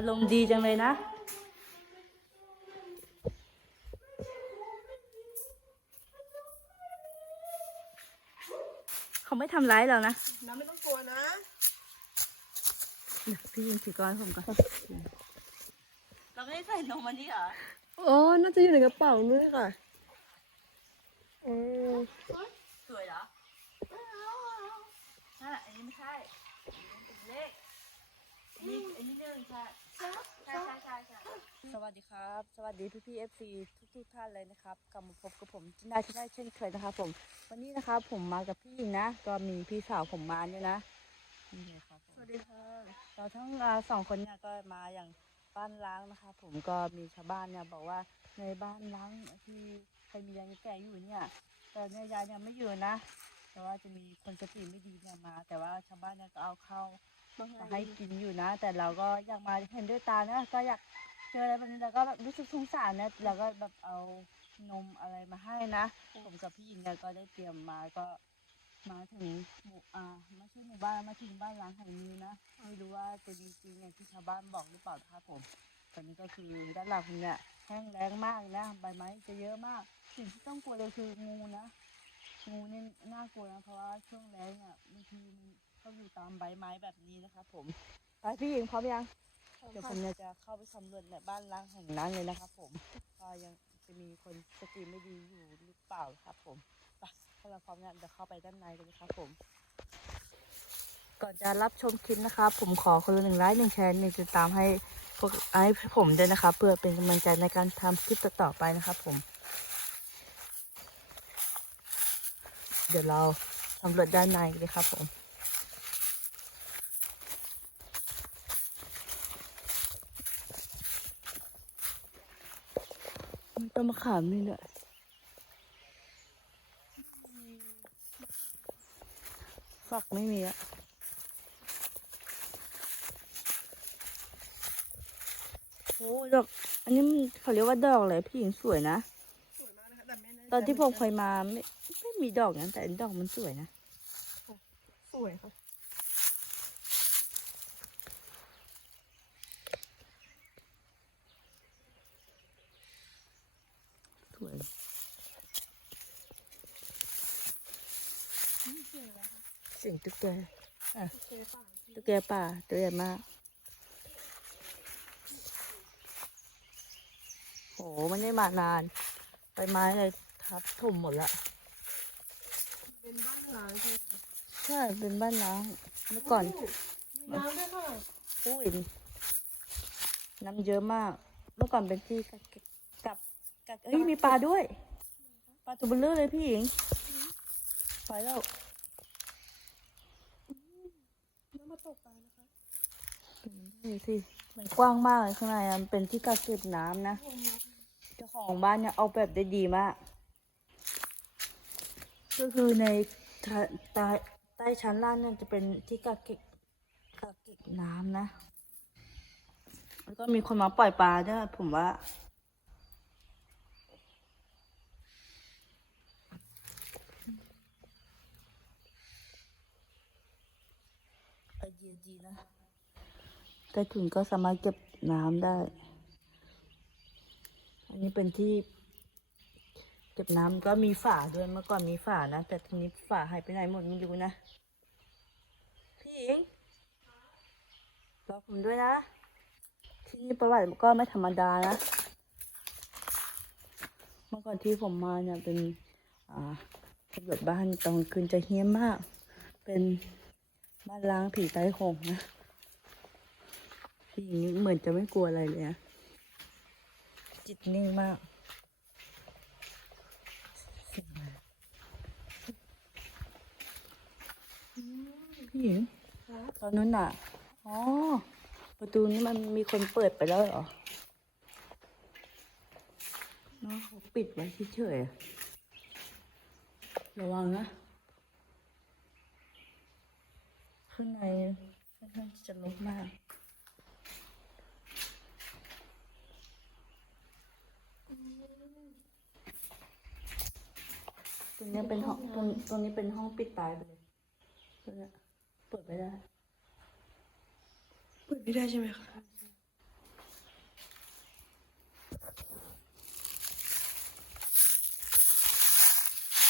อารมณ์ดีจังเลยนะ เขาไม่ทำร้ายเรานะ น้ำไม่ต้องกลัวนะเดี๋ยวพี่ยินถือก้อนผมก่อนเราไม่ได้ใส่นมมันนี่เหรอ อ๋อ น่าจะอยู่ในกระเป๋านู่นค่ะเออสวยเหรอนั่นแหละอันนี้ไม่ใช่อันนี้เป็นเลขอันนี้อันนี้หนึ่งใช่ ใช่ใช่ใช่ใช่สวัสดีครับ สวัสดีพี่พี่เอฟซีทุกทุกๆท่านเลยนะครับกลับมาพบกับผมจินดาที่ได้เช่นเคยนะครับผม วันนี้นะครับผมมากับพี่หญิงนะ ก็มีพี่สาวผมมาเนี่ยนะนี่เลยครับผมสวัสดีค่ะเราทั้งอ่าสองคนเนี่ยก็มาอย่างบ้านล้างนะคะผมก็มีชาวบ้านเนี่ยบอกว่าในบ้านล้างที่ใครมียายแก่อยู่เนี่ยแต่เนี่ยยายเนี่ยไม่อยู่นะ แต่ว่าจะมีคนสติไม่ดีเนี่ยมา แต่ว่าชาวบ้านเนี่ยก็เอาเข้ามา ให้กินอยู่นะ แต่เราก็อยากมาเห็นด้วยตานะก็อยากเจออะไรแบบนี้แล้วก็แบบรู้สึกสงสารนะเราก็แบบเอานมอะไรมาให้นะผมกับพี่หญิงเนี่ยก็ได้เตรียมมาก็มาถึงหมู่อ่าม่ใช่วยหมู่บ้านมาถึงบ้านล้างแห่งนี้นะไม่รู้ว่าจะมีจริงอย่างที่ชาวบ้านบอกหรือเปล่านะครับผมตอนนี้ก็คือด้านหลังเนี่ยแห้งแล้งมากนะใบไม้จะเยอะมากสิ่งที่ต้องกลัวเลยคืองูนะงูนี่น่ากลัวนะเพราะว่าช่วงแล้งเนี่ยบางทีมัน เขาอยู่ตามใบไม้แบบนี้นะครับผมไปพี่หญิงพร้อมยังเดี๋ยวผมเนี่ยจะเข้าไปสำรวจในบ้านล้างแห่งนั้นเลยนะครับผมว่ายังจะมีคนสติไม่ดีอยู่หรือเปล่าครับผมไปถ้าเราพร้อมแล้วเดี๋ยวเข้าไปด้านในกันเลยครับผมก่อนจะรับชมคลิปนะครับผมขอคนละหนึ่งไลค์หนึ่งแชร์หนึ่งติดตามให้พวกให้ผมด้วยนะครับเพื่อเป็นกำลังใจในการทำคลิปต่อๆไปนะครับผม เดี๋ยวเราสำรวจด้านในกันเลยครับผม มีต้นมะขามนี่ด้วยฝักไม่มีอะโอ้ดอก อันนี้มันเขาเรียกว่าดอกอะไรพี่หญิงสวยนะสวยมากนะคะแต่ไม่แน่ใจตอนที่ผมเคยมาไม่ไม่มีดอกนะแต่อันดอกมันสวยนะ สวยค่ะ สียงตุ๊กแกอะเจ๊ป่าตุ๊กแกป่าตัวใหญ่มากโหมันได้มานานไปไม้เลยทับถมหมดละเป็นบ้านล้างใช่ไหมใช่เป็นบ้านล้างเมื่อก่อนมีน้ำด้วยค่ะอุ้ยน้ำเยอะมาก เมื่อก่อนเป็นที่กักเก็บกับกักเอ้ยมีปลาด้วยปลาตัวเบลเลอร์เลยพี่หญิงไปแล้ว น้ำมา ตกปลานะคะดูสิมันกว้างมากเลยข้างในอะมันเป็นที่กักเก็บน้ำนะ เจ้าของบ้านเนี่ยเอาแบบได้ดีมาก ก็คือในทะใต้ใต้ชั้นล่างเนี่ยจะเป็นที่กักเก็บกักเก็บน้ำนะ แล้วก็มีคนมาปล่อยปลาด้วยผมว่า ไอเดี ยดีนะใต้ถุนก็สามารถเก็บน้ำได้ อันนี้เป็นที่ เก็บน้ำก็มีฝาด้วยเมื่อก่อนมีฝานะ แต่ทีนี้ฝาหายไปไหนหมดไม่รู้นะพี่หญิงรอผมด้วยนะที่นี่ประวัติก็ไม่ธรรมดานะ เมื่อก่อนที่ผมมาเนี่ยเป็นอ่าตำรวจบ้านตอนคืนจะเฮี้ยมาก เป็น บ้านล้างผีไต้หงนะพี่หญิงนี่เหมือนจะไม่กลัวอะไรเลยนะจิตนิ่งมากเสียงอะไรพี่หญิงตอนนั้นอะ อ๋อ ประตูนี้มันมีคนเปิดไปแล้วเหรอเนาะเขาปิดไว้เฉยๆอะระวังนะ ข้างในค่อนข้างจะลบมากตรงนี้เป็นห้องตรงตรงนี้เป็นห้องปิดตายไปเลยตรงนี้เปิดไม่ได้ เปิดไม่ได้ใช่ไหมคะ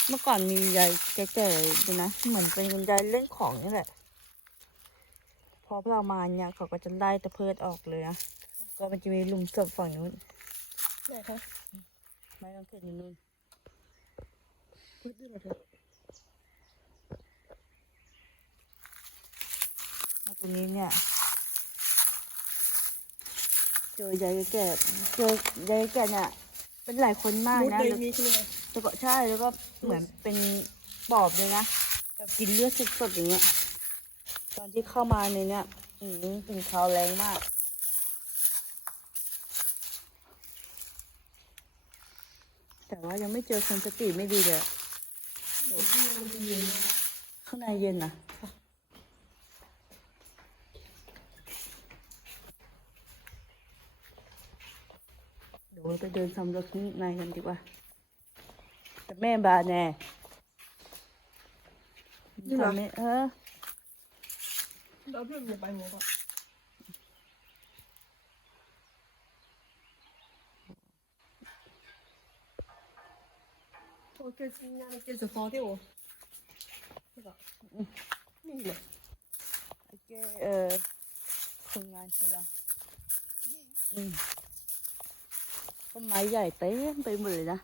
เมื่อก่อนมียายแก่ๆอยู่นะ เหมือนเป็นคุณยายเล่นของนี่แหละ พอพวกเรามาเนี่ยเขาก็จะไล่ตะเพิดออกเลยนะก็มันจะมีหลุมศพฝั่งนู้นไหนคะไม่ต้องเข็นอยู่นู่นพูดด้วยเหรอเธอมาตรงนี้เนี่ยเจอยายแก่ๆเจอยายแก่เนี่ยเป็นหลายคนมากมุดนะในแล้วนี้ใช่ไหมคะแล้วก็ใช่แล้วก็เหมือนเป็นปอบเลยนะแบบกินเลือดสดๆอย่างเงี้ย ตอนที่เข้ามาในเนี้ยอืมกลิ่นคาวแรงมากแต่ว่ายังไม่เจอคนสติไม่ดีเลยอะมันจะเย็นข้างในเย็นนะเดี๋ยวเราไปเดินสำรวจข้างในกันดีกว่า แต่แม่บาแน่ทำไม่เออ แล้วเพื่อนอย่าไปหัวก่อนโอเคจริงานเกจะฟอที่โอนี่ก็นี่เลยโอเคเออคนงานใช่แล้วอืมต้นไม้ใหญ่เต็มไปหมดเลยนะ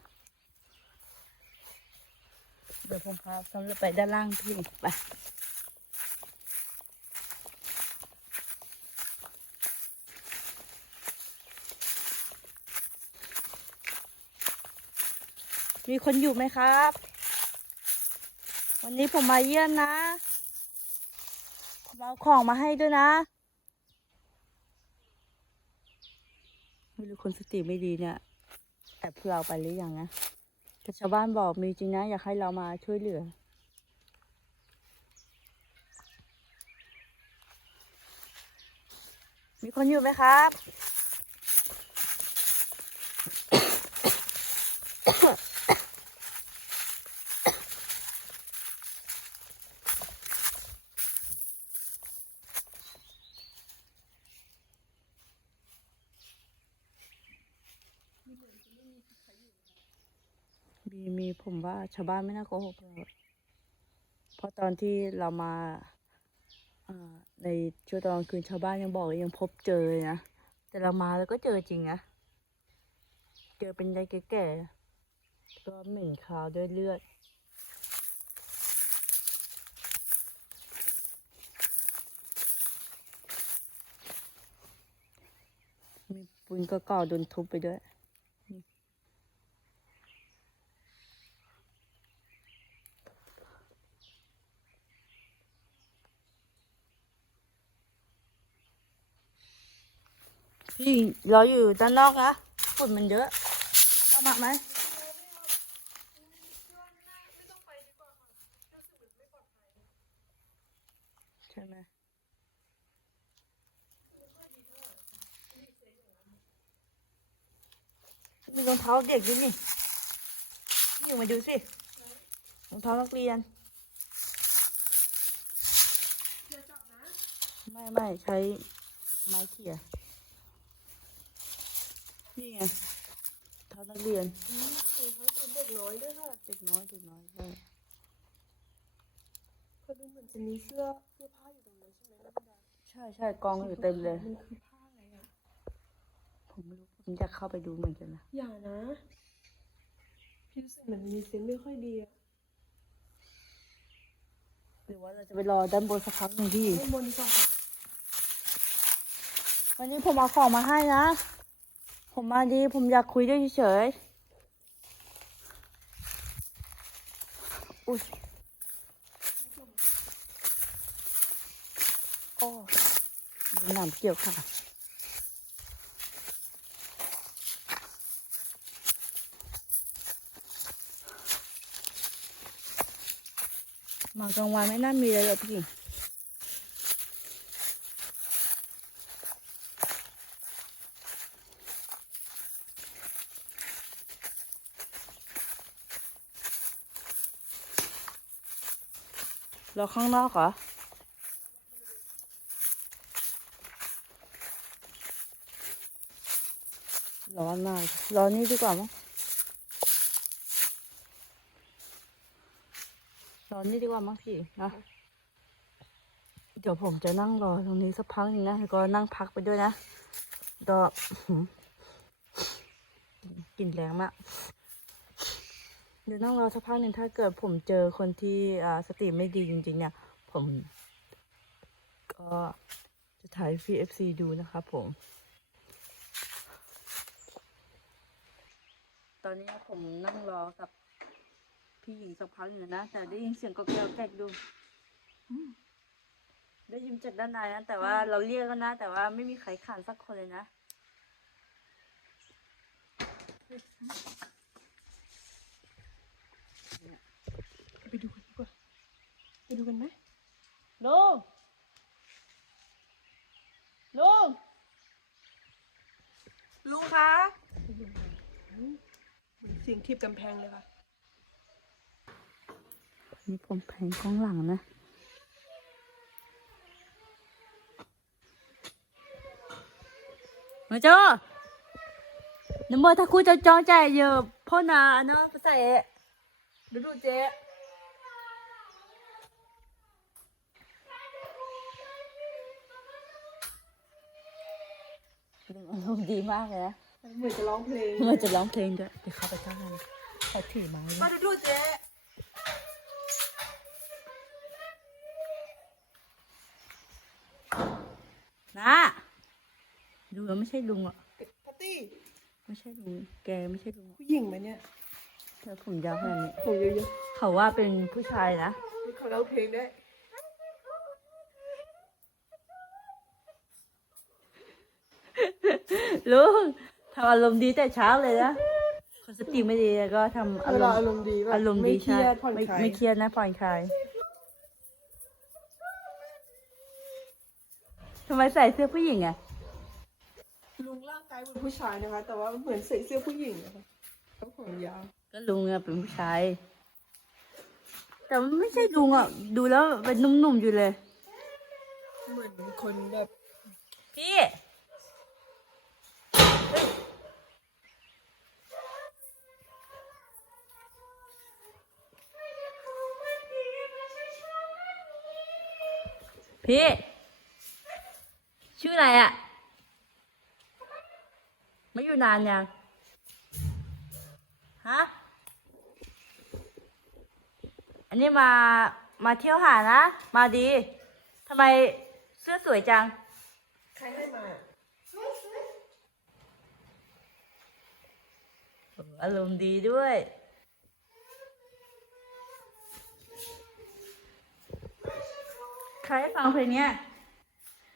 เดี๋ยวผมพาสำรวจไปด้านล่างพี่ไป มีคนอยู่ไหมครับ วันนี้ผมมาเยี่ยมนะ ผมเอาของมาให้ด้วยนะ ไม่รู้คนสติไม่ดีเนี่ยแอบพวกเราไปหรือยังนะแต่ชาวบ้านบอกมีจริงนะ อยากให้เรามาช่วยเหลือมีคนอยู่ไหมครับ มีมีผมว่า ชาวบ้านไม่น่าโกหกเราเพราะตอนที่เรามาอในช่วงตอนคืนชาวบ้านยังบอกยังพบเจอเลยนะแต่เรามาแล้วก็เจอจริงนะเจอเป็นยายแก่ๆก็เหม็นคาวด้วยเลือดมีปืนก็ก่อโดนทุบไปด้วย พี่เราอยู่ด้านนอกนะฝุ่นมันเยอะ เข้ามาไหมใช่ไหมมีรองเท้าเด็กด้วยนี่นี่มาดูสิรองเท้านักเรียน ไม่ไม่ใช้ไม้เขี่ย นี่ไงเท้านักเรียนอืมเขาเป็นเด็กน้อยด้วยค่ะ เด็กน้อยเด็กน้อยใช่เขาดูเหมือนจะมีเสื้อเสื้อผ้าอยู่ตรงนั้นใช่ไหมล่ะคุณดาใช่ใช่กองอยู่เต็มเลยมันคือผ้าอะไรอะผมไม่รู้ผมอยากเข้าไปดูเหมือนกันนะอย่านะพี่รู้สึกเหมือนมีเซนส์ไม่ค่อยดีอะหรือว่าเราจะไปรอด้านบนสักพักหนึ่งพี่ข้างบนดีกว่าค่ะวันนี้ผมเอาของมาให้นะ ผมมาดี ผมอยากคุยด้วยเฉยๆอุ้ยโอ้นหนามเกี่ยวค่ะมากลางวันไม่น่ามีเลยหรอพี่ ราข้างนอกเหรอ ร้อนมากร้อนนี่ดีกว่ามั้งรอนี่ดีกว่ามั้งพี่นะเดี๋ยวผมจะนั่งรอตรงนี้สักพักนึงนะแล้วก็นั่งพักไปด้วยนะก็อื้อหือกลิ่นแรงมาก เดี๋ยวนั่งรอสักพักหนึ่งถ้าเกิดผมเจอคนที่สติไม่ดีจริง ๆ เนี่ย ผม ก็จะถ่ายฟีเอฟซีดูนะครับผม ตอนนี้ผมนั่งรอกับพี่หญิงสักพักหนึ่งนะ แต่ได้ยินเสียงกอกแกกแกกดูได้ยินจากด้านในนะ แต่ว่าเราเรียกกันนะ แต่ว่าไม่มีใครขานสักคนเลยนะ ไปดูกันดีกว่า ไป ดูกันไหมลุงลุงลุงคะเสียงทีบกำแพงเลยค่ะนี่ผมแผงกล้องหลังนะมาเจ้าน้ำมันถ้าคุณจะจองใจเยอะพ่อนาเนาะภาษาเอะดูดูเจ๊ อารมณ์ดีมากเลยนะเหมือนจะร้องเพลงมันจะร้องเพลงด้วยเดี๋ยวเข้าไปข้างในเขาถือไม้มาดูดูเจ๊นะดูแล้วไม่ใช่ลุงอะปาร์ตี้ไม่ใช่ลุงแกไม่ใช่ลุงอะผู้หญิงไหมเนี่ยเธอผมยาวขนาดนี้ผมเยอะเขาว่าเป็นผู้ชายนะๆมีเขาร้องเพลงได้วย ลุงทำอารมณ์ดีแต่เช้าเลยนะคนสติไม่ดีก็ทำอาเวรลามณ์อารมณ์ดีแบบอารมณ์ไม่ดีเครีใช่ยดผ่อนไม่คลายไม่เครียดนะผ่อนคลายทำไมใส่เสื้อผู้หญิงอะ ลุงร่างกายเหมือนผู้ชายนะคะ แต่ว่าเหมือนใส่เสื้อผู้หญิงนะคะแล้วผมยาวก็ลุงอะเป็นผู้ชาย แต่มันไม่ใช่ลุงอะดูแล้วเป็นหนุ่มๆอยู่เลย เหมือนคนแบบพี่ พี่ ชื่ออะไรอะไม่อยู่นานยัง ฮะ อันนี้มา มาเที่ยวหานะ มาดีทำไมเสื้อสวยจัง ใครให้มาโอ้อารมณ์ดีด้วย ใครให้ฟังเพลงเนี้ย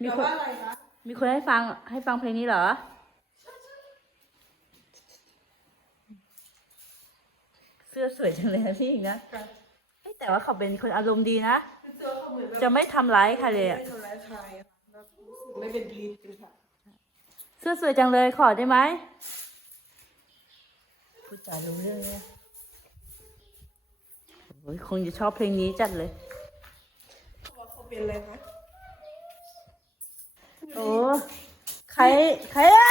มีแต่คนว่าอะไรคะมีคนให้ฟังให้ฟังเพลงนี้เหรอเสื้อสวยจังเลยนะพี่อีกนะค่ะเฮ้ยแต่ว่าเขาเป็นคนอารมณ์ดีนะเสื้อเขาเหมือนแบบจะไม่ทำร้ายใครเลยอะไม่ทำร้ายใครอะค่ะแบบรู้สึกไม่เป็นพิษเลยค่ะเสื้อสวยจังเลยขอได้ไหมพูดจารู้เรื่องเนี่ยโอ้ยคงจะชอบเพลงนี้จัดเลย เขาบอกเขาเป็นอะไรคะโอ้ใครใครอะ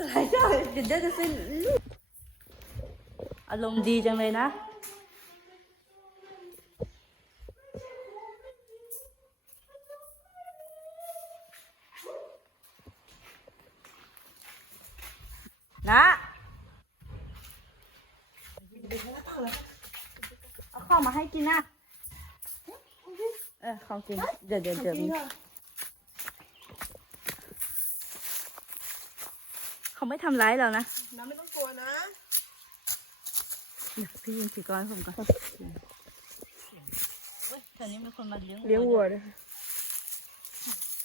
ตายได้เดี๋ยวเดี๋ยวจะสิ้นอารมณ์ดีจังเลยนะนะ เอาข้าวมาให้กินนะ เออของกิน เดี๋ยวเดี๋ยวเดี๋ยวจริงค่ะเขาไม่ทำร้ายเรานะ น้ำไม่ต้องกลัวนะเดี๋ยวพี่ยินสีก้อนให้ผมก่อนเว้ยตอนนี้มีคนมาเลี้ยงเลี้ยงวัวด้ด้วยค่ะ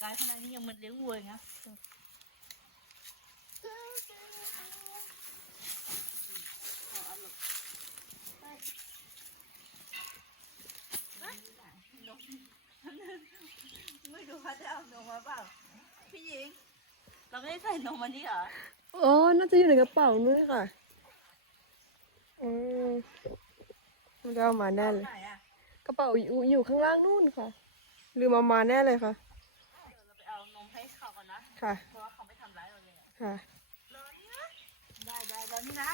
กายขนาดนี้ยังเหมันเลี้ยงวัวอีกนะ ไม่รู้เขาจะเอานมมาเปล่าพี่หญิง เราไม่ได้ใส่นมมันนี่เหรออ๋อ น่าจะอยู่ในกระเป๋านู่นค่ะอืมมันจะเอามาแน่เลย ไหนอะกระเป๋าอยู่อยู่ข้างล่างนู่นค่ะลืมเอามาแน่เลยค่ะ เดี๋ยวเราไปเอานมให้เขาก่อนนะค่ะ เพราะว่าเขาไม่ทำร้ายเราเลยอะค่ะ รอนี่นะได้ได้รอนี่นะ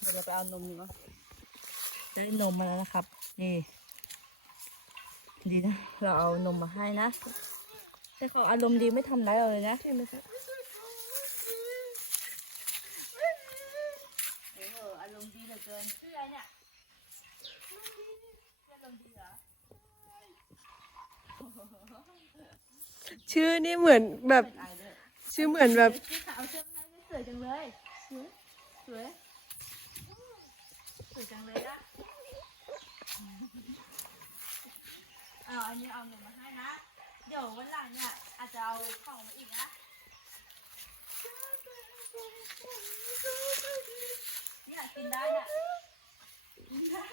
เดี๋ยวเราไปเอานมเนาะได้นมมาแล้วนะครับนี่ ดีนะ เราเอานมมาให้นะ แต่เขาอารมณ์ดีไม่ทำร้ายเราเลยนะใช่ไหมคะเอออารมณ์ดีเหลือเกินชื่ออะไรเนี่ยอารมณ์ดีเหรอชื่อนี่เหมือนแบบเป็นไอเด้อชื่อเหมือนแบบชื่อขาวเสื้อผ้านี่สวยจังเลยสวยสวยสวยจังเลยอะ เอาอันนี้เอาหนึ่งมาให้นะ เดี๋ยววันหลังเนี่ยอาจจะเอาของมาอีกนะเนี่ยกินได้เนี่ยกินได้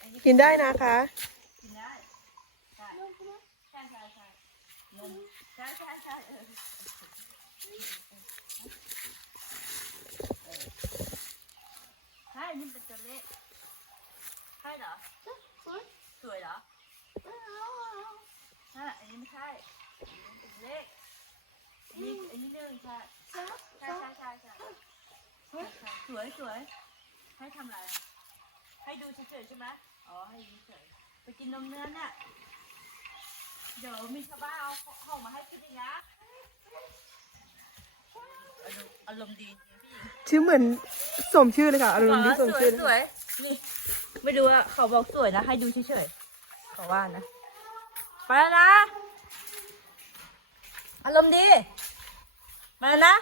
อันนี้กินได้นะคะ กินได้ใช่ใช่ใช่ใช่นมใช่ใช่ใช่เออใช่นี่เป็นตัวเล็กใช่เหรอสวยเหรอ ใช่อันนี้ไม่ใช่อันนี้เป็นเล็กอันนี้อันนี้หนึ่งใช่ใช่ใช่ใช่ใช่สวยสวยให้ทำอะไร ให้ดูเฉยๆใช่ไหมอ๋อ ให้ดูเฉยไปกินนมเนื้อเนี่ยเดี๋ยวมีชาวบ้านเอาของมาให้กินอีกนะอารมณ์ดีชื่อเหมือนสมชื่อเลยค่ะอารมณ์ดีสมชื่อเลยสวยนี่ไม่รู้อะเขาบอกสวยนะ ให้ดูเฉยๆเขาว่านะ ไปแล้วนะ อารมณ์ดี ไปแล้วนะ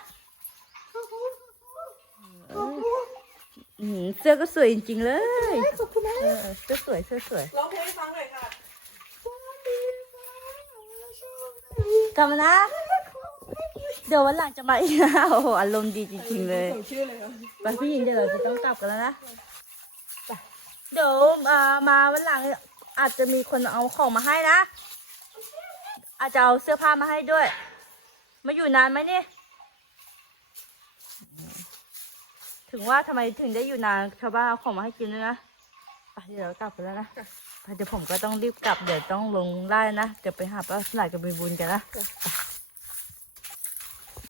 อืมเสื้อก็สวยจริงๆเลยขอบคุณนะเออเสื้อสวยเสื้อสวยร้องเพลงให้ฟังหน่อยค่ะกลับมานะ เดี๋ยววันหลังจะมาอีกนะโอ้โหอารมณ์ดีจริงๆเลยสมชื่อเลยค่ะไปพี่หญิงเดี๋ยวเราจะต้องกลับกันแล้วนะไปเดี๋ยวมามาวันหลังอาจจะมีคนเอาของมาให้นะ อาจจะเอาเสื้อผ้ามาให้ด้วย มาอยู่นานไหมเนี่ย ถึงว่าทำไมถึงได้อยู่นานชาวบ้านเอาของมาให้กินด้วยนะไปเดี๋ยวเรากลับไปแล้วนะเดี๋ยวผมก็ต้องรีบกลับเดี๋ยวต้องลงไล่นะ เดี๋ยวไปหาปลาสลัดกับใบบุญกันนะ